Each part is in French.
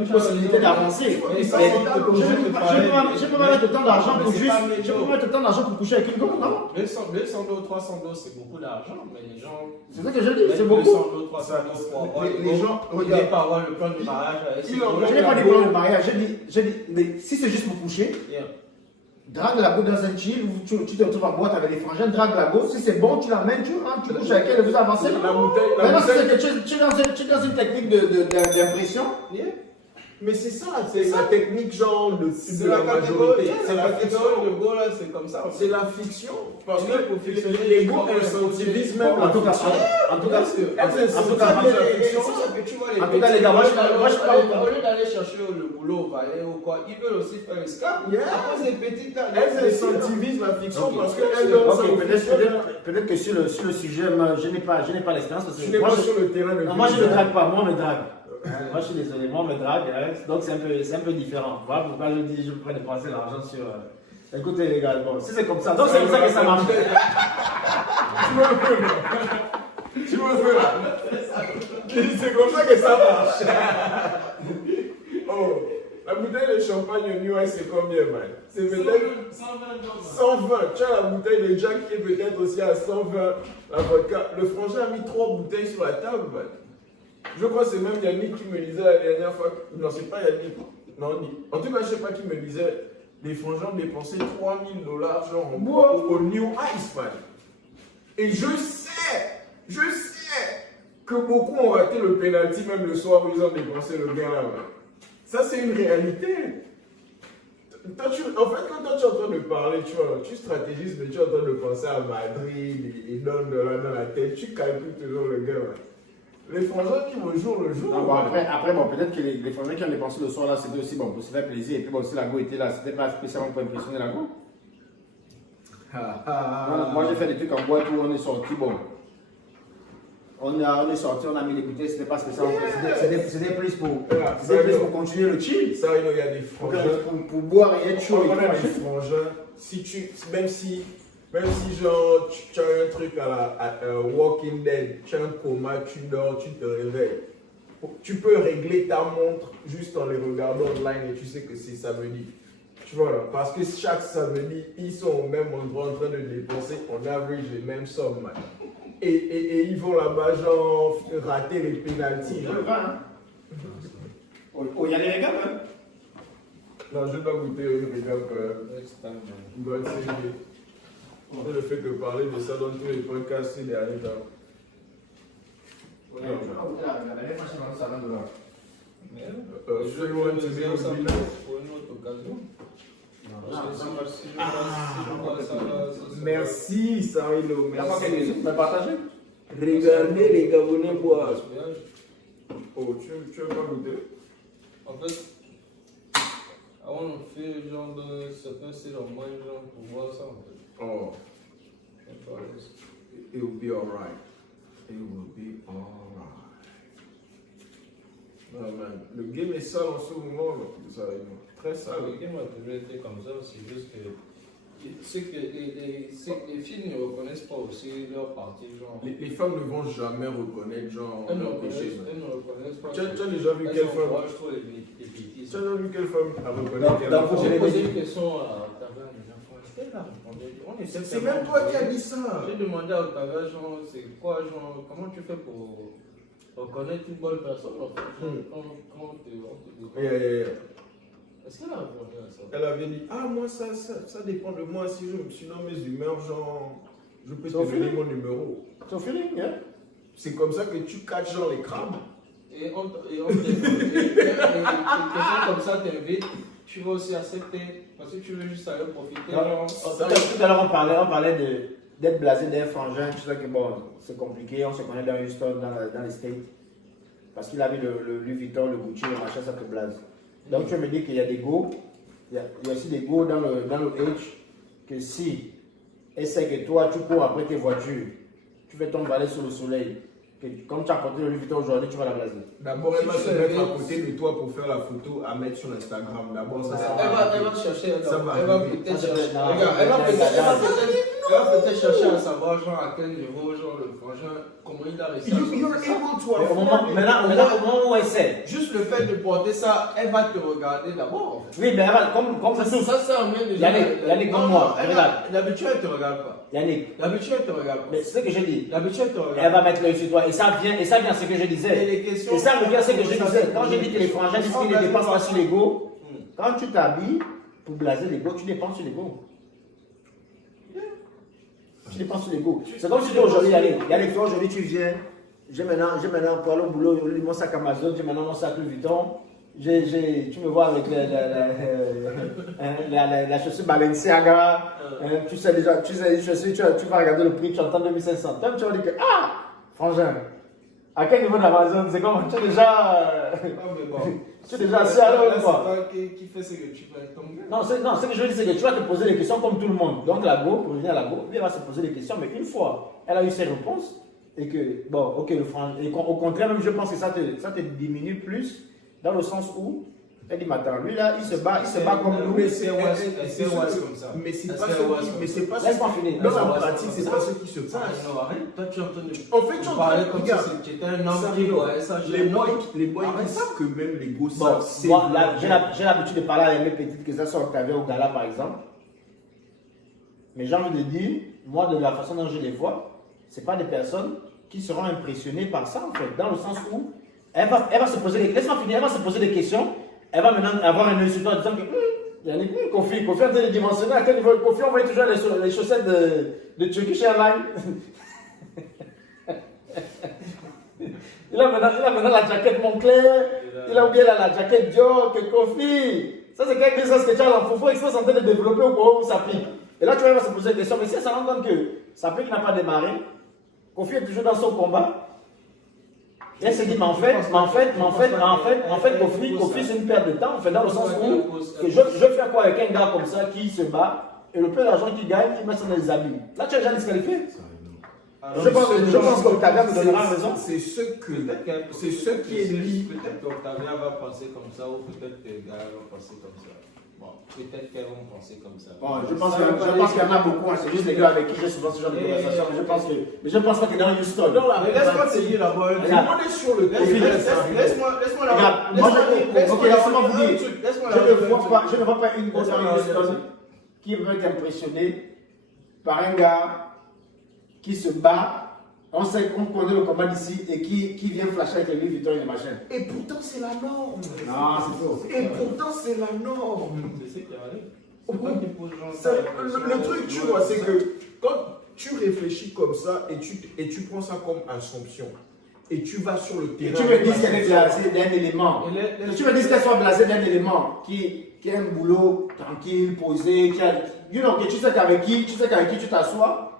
une possibilité d'avancer. Je ne peux pas mettre autant d'argent pour juste. Je peux pas mettre autant d'argent pour coucher avec une go, non? 200 $, 300 $, c'est beaucoup d'argent, mais les gens. C'est ça que je dis, c'est beaucoup. 200 $, 300 $, pour avoir Les gens, regarde pas avoir le plan de mariage. Je n'ai pas dit plan de mariage, j'ai dit, mais si c'est juste pour coucher, drague la go dans un chill, tu te retrouves en boîte avec les frangins, drague la go, si c'est bon, tu l'amènes, tu rentres, tu couches avec elle et vous avancez. Maintenant, si c'est que tu es dans une technique d'impression. Mais c'est ça, c'est la technique genre de la majorité. C'est la fiction, le go là, c'est comme ça. C'est la fiction. Parce que les go incentivisent même la fiction. En tout cas, les gars, moi je parle au lieu d'aller chercher le boulot, ou quoi, ils veulent aussi faire un scam. Après, ces petites là, elles incentivisent la fiction parce qu'elles donnent peut-être que sur le sujet, je n'ai pas l'expérience. Tu n'es pas sur le terrain. Moi, je ne drague pas, moi, on me drague. Moi, je suis désolé, moi, on me drague, donc c'est un peu différent. Voilà pourquoi je dis, je peux pas dépenser l'argent sur. Écoutez, les gars, bon, si c'est comme ça, donc c'est comme ça que ça marche. Tu vois un peu là. C'est comme ça que ça marche. Oh, la bouteille de champagne au US, c'est combien, man? C'est peut-être 120. Tu as la bouteille de Jack qui est peut-être aussi à 120. La vodka. Le frangin a mis 3 bouteilles sur la table, man. Je crois que c'est même Yannick qui me disait la dernière fois. Non, c'est pas Yannick. Non, en tout cas, je sais pas qui me disait. Les frangins ont dépensé 3 000 $ genre au New Ice, man. Et je sais que beaucoup ont raté le penalty même le soir où ils ont dépensé le gain là, man. Ça, c'est une réalité. En fait, quand toi, tu es en train de parler, tu stratégises, mais tu es en train de penser à Madrid et dans la tête. Tu calcules toujours le gars, man. Les frangins vivent au jour le jour. Non, bon, après, bon, peut-être que les frangins qui ont dépensé le soir là, c'était aussi bon, pour se faire plaisir. Et puis bon, si la go était là, c'était pas spécialement pour impressionner la go. Moi, j'ai fait des trucs en boîte où on est sorti, bon. On est sorti, on a mis les bouteilles, c'était pas spécialement. C'était plus pour continuer le chill. Ça, il y a des frangins. Pour boire et être chaud. On a des frangins. Même si genre tu as un truc à Walking Dead, tu as un coma, tu dors, tu te réveilles. Tu peux régler ta montre juste en les regardant online et tu sais que c'est samedi. Tu vois là, parce que chaque samedi, ils sont au même endroit en train de dépenser en average les mêmes sommes, man. Et ils vont là-bas genre rater les pénaltys. Il y a des regards, hein? Non, je vais pas goûter une régale quand même. Bonne série. Le fait de parler de ça dans tous les podcasts ces derniers temps. Je vais loin de dire ça pour une autre occasion. Merci, Sarilo. Merci. Partagez. Regardez les Gabonais boire. Oh, tu veux pas goûter? En fait, avant on fait genre de certains styles en moins genre pour voir ça en fait. Oh. It will be alright. It will be alright. Non, man. Le game est sale en ce moment, très sale. Le game a toujours été comme ça, c'est juste que. C'est que les filles ne reconnaissent pas aussi leur partie, genre. Les femmes ne vont jamais reconnaître, genre. Elles ne reconnaissent pas. Tu as déjà vu quelle femme? Tu as déjà vu quelle femme a reconnu quelle femme? J'ai posé une question à Taverne. C'est même toi qui as dit ça. J'ai demandé à Taverne, genre, c'est quoi, genre, comment tu fais pour reconnaître une bonne personne, en fait? Comment Est-ce qu'elle a répondu à ça? Elle avait dit, ah moi ça dépend de moi, si je me suis dans mes humeurs, genre, je peux te donner mon numéro. C'est au feeling, hein? C'est comme ça que tu catches genre les crabes. Et quelqu'un comme ça t'invite, tu vas aussi accepter, parce que tu veux juste aller profiter. Tout à l'heure on parlait d'être blasé d'un frangin, tu sais que bon, c'est compliqué, on se connaît dans Houston, dans les States. Parce qu'il avait le Louis Vuitton, le Gucci, le machin, ça te blase. Donc tu me dis qu'il y a des go, il y a aussi des go dans le H, que si, essaie que toi tu cours après tes voitures, tu fais ton balai sous le soleil, que comme tu as porté le Louis Vuitton aujourd'hui, tu vas la blaser. D'abord, elle va se mettre à côté de toi pour faire la photo à mettre sur Instagram. D'abord, ça elle va chercher, ça va. Elle va peut-être chercher. Regarde, elle va peut-être. Elle va peut-être chercher à savoir genre à quel niveau, genre le frangin, comment il a réussi à You're sortir ça. able to Mais au moment où elle sait. Juste le fait de porter ça, elle va te regarder d'abord. En fait. Oui, mais elle va, comme Ça, nous. ça amène déjà. Yannick, comme moi, regarde. D'habitude, elle te regarde pas. Yannick, D'habitude, elle te regarde pas. mais c'est ce que je dis. D'habitude, elle te regarde. Elle va mettre l'œil sur toi. Et ça vient à ce que je disais. Et les questions. Et ça revient à ce que je disais. Quand je dis que les frangins disent qu'ils ne dépensent pas sur l'ego, quand tu t'habilles pour blaser l'ego, tu dépenses sur l'ego. Tu dépenses sur l'ego. C'est comme si toi aujourd'hui, Yannick, toi aujourd'hui tu viens, j'ai maintenant pour aller au boulot, mon sac Amazon, j'ai maintenant mon sac Louis Vuitton. Tu me vois avec la chaussure Balenciaga, tu sais déjà, tu vas regarder le prix, tu entends 2500. Toi, tu vas dire que, ah, frangin, à quel niveau d'Amazon, c'est comme, tu es déjà, tu es déjà assis à l'heure ou quoi? C'est pas qui fait ce que tu fais avec ton gars. Non, ce que je veux dire, c'est que tu vas te poser des questions comme tout le monde. Donc, la go, pour revenir à la go, elle va se poser des questions, mais une fois, elle a eu ses réponses, et que, bon, ok, et au contraire, même, je pense que ça te diminue plus, dans le sens où, elle dit, attends, lui là, il se bat comme nous. Mais c'est comme ça. Mais c'est pas ce Laisse-moi finir. Dans la pratique, c'est pas ce qui se passe. Non, arrête. Toi, tu es en train de. En fait, tu parler comme regarde, si c'était un homme qui voyait ça. les boys disent que même les gosses Bon, savent. moi, là, j'ai l'habitude de parler à mes petites, que ça soit Octavia ou Gala, par exemple. Mais j'ai envie de dire, moi, de la façon dont je les vois, c'est pas des personnes qui seront impressionnées par ça, en fait. Dans le sens où, elle va se poser laisse-moi finir, elle va se poser des questions. Elle va maintenant avoir un œil sur toi en disant que Yannick, Kofi en train de dimensionner à quel niveau. Kofi envoie toujours les chaussettes de Turkish Airlines. il a maintenant la jaquette Moncler, il a oublié la jaquette Dior, que Kofi. Ça, c'est quelque chose que tu as l'enfoufou express en train de développer au courant où ça pique. Et là, tu vas se poser des questions. Mais si elle se rend compte que ça pique n'a pas démarré, Kofi est toujours dans son combat. Et elle se dit, mais en fait, Kofi, c'est une perte de temps, en fait, dans le sens où que je fais quoi avec un gars comme ça qui se bat, et le peu d'argent qu'il gagne, il met ça dans les habits. Là, tu es déjà disqualifié. Je pense qu'Octavia me donnera raison. C'est ce qui est dit. Peut-être qu'Octavia va penser comme ça, ou peut-être que les gars vont penser comme ça. Bon, peut-être qu'elles vont penser comme ça. Bon, je pense qu'il y en a beaucoup, hein. C'est juste les gars avec qui j'ai souvent ce genre de conversation, mais je pense pas que dans Houston. Non, Mais laisse-moi te dire d'abord. On est sur le Laisse-moi la. Regarde, moi, laisse-moi vous dire, je ne vois pas une grosse dans Houston qui veut être impressionnée par un gars qui se bat. On sait qu'on connaît le combat d'ici et qui vient flasher avec les Louis Vuitton et les machins. Et pourtant, c'est la norme. Non, c'est faux. Et pourtant, c'est la norme. C'est ce qui arrive. Le truc, tu vois, c'est que quand tu réfléchis comme ça et tu prends ça comme assumption, et tu vas sur le terrain. Tu me dis qu'elle est blasée d'un élément. Tu me dis qu'elle soit blasée d'un élément qui a un boulot tranquille, posé, que tu sais qu'avec qui tu t'assois.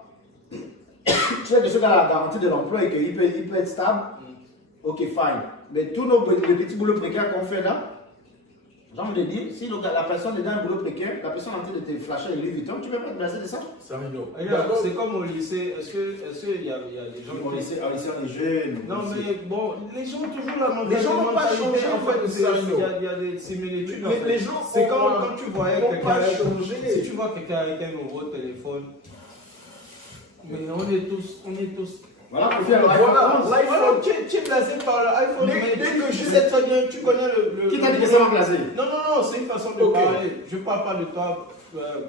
Tu sais que ce gars a la garantie de l'emploi et qu'il peut être stable. Ok, fine. Mais tous les petits boulots précaires qu'on fait là, j'ai envie de dire, si la personne est dans un boulot précaire, la personne est en train de te flasher avec Louis Vuitton, tu peux pas te placer de ça. C'est comme au lycée, est-ce qu'il y a des gens qui... Au lycée, on est jeunes. Non, mais bon, les gens ont toujours la mentalité. Les gens n'ont pas changé en fait. Il y a des similitudes. Les gens, c'est comme quand tu voyais quelqu'un. Si tu vois quelqu'un avec un nouveau téléphone, mais on est tous. Voilà, l'iPhone, tu es blasé par l'iPhone. Dès que je sais très bien, tu connais le. Qui t'a dit que ça va blasé? Non, c'est une façon de parler. Je ne parle pas de toi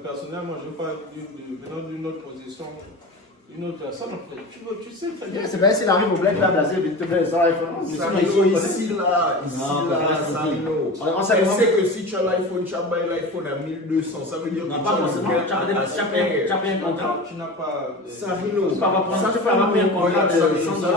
personnellement, je parle venant d'une autre position. Une autre personne, en fait. Tu sais très bien. C'est bien s'il arrive au black là, blasé, il te plaît, ça iPhone. Ici, là, Sarino. On sait que si tu as l'iPhone, tu as l'iPhone à 1200, ça veut dire que tu as payé un contrat. Tu n'as pas. Sarino. Tu peux avoir payé un contrat de ça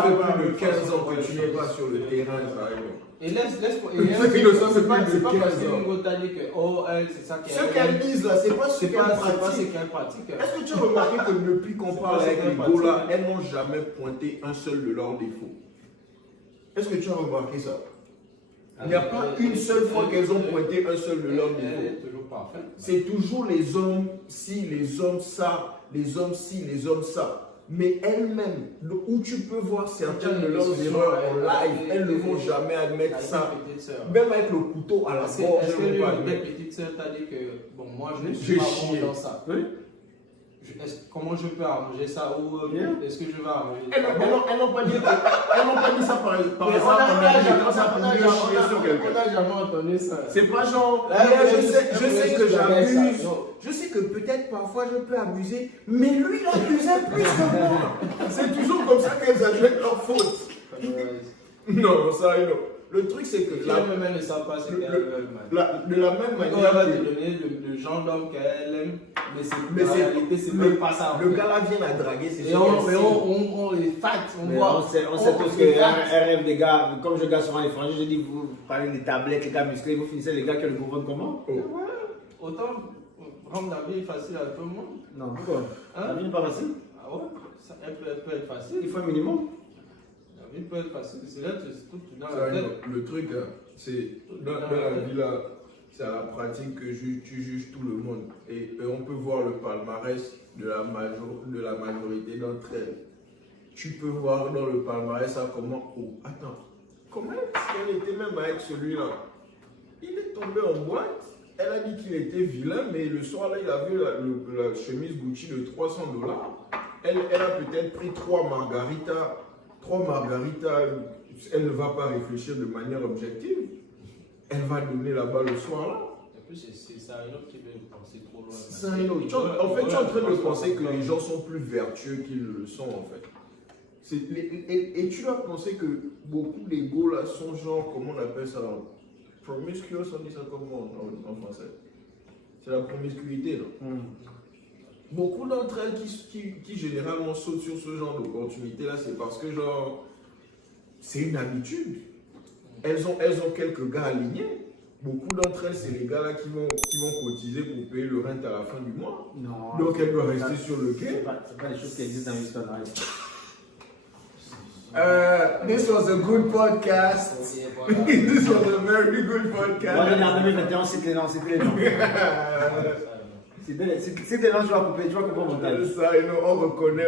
fait plus de 15 ans que tu n'es pas sur le terrain, Sarino. Et laisse. C'est pas parce que Ngo t'a dit que, oh, elle, c'est ça qu'elle. Ce qu'elle dit là, c'est pas ce qu'elle pratique. Est-ce que tu as remarqué que depuis qu'on parle avec les go là, elles n'ont jamais pointé un seul de leurs défauts? Est-ce que tu as remarqué ça? Il n'y a pas une seule fois qu'elles ont pointé un seul de leurs défauts. Elle est toujours parfaite. C'est toujours les hommes ci, les hommes ça, les hommes ci, les hommes ça. Mais elles-mêmes, où tu peux voir certaines de leurs erreurs en live, elles ne vont jamais admettre ça. Même avec le couteau à la gorge, est-ce que ta petite soeur t'a dit que, bon, moi je ne suis pas bon dans ça? Oui. comment je peux arranger ça ou est-ce que je vais arranger ça? Elles n'ont pas dit ça par exemple. On n'a jamais entendu ça. C'est pas genre, je sais que j'abuse, je sais que peut-être parfois je peux abuser, mais lui il abusait plus que moi. C'est toujours comme ça qu'elles admettent leur faute. Non, ça, non. Le truc c'est que Même elle ne sait pas ce qu'elle veut. de la même Elle manière, va te donner le genre d'homme qu'elle aime, mais en réalité c'est même pas ça. le gars là vient la draguer, c'est Et on les fat, on voit. On sait tous qu'un rêve des gars, comme je regarde souvent les frangins, je dis vous parlez des tablettes, les gars musclés, vous finissez les gars qui le gouvernement comment? Autant rendre la vie facile à tout le monde. Non, pourquoi? La vie n'est pas facile. Ah ouais, elle peut être facile. Il faut un minimum. La vie peut être facile. C'est là que c'est tout dans la tête. le truc, c'est dans la vie là, c'est à la pratique que tu juges tout le monde. Et on peut voir le palmarès de la majorité d'entre elles. Tu peux voir dans le palmarès ça comment. Oh, attends, comment est-ce qu'elle était même avec celui-là? Il est tombé en boîte. Elle a dit qu'il était vilain, mais le soir là, il a vu la chemise Gucci de $300. Elle a peut-être pris 3 margaritas. Elle ne va pas réfléchir de manière objective. Elle va donner là-bas le soir là. Et puis c'est un autre qui veut penser trop loin. C'est un autre. En fait, tu es en train de penser que les gens sont plus vertueux qu'ils le sont en fait. Et tu dois penser que beaucoup d'ego là sont genre, comment on appelle ça? Promiscuous, on dit ça comment en français? C'est la promiscuité là. Beaucoup d'entre elles qui généralement sautent sur ce genre d'opportunité là, c'est parce que genre c'est une habitude. Elles ont quelques gars alignés. Beaucoup d'entre elles, c'est les gars là qui vont cotiser pour payer le rent à la fin du mois. Non. Donc elles doivent rester sur le quai. C'est pas des choses qui existent dans l'histoire. This was a good podcast. This was a very good podcast. En 2021, c'était non, c'était les noms. C'était les noms, tu vas couper mon montage. Ça, on reconnaît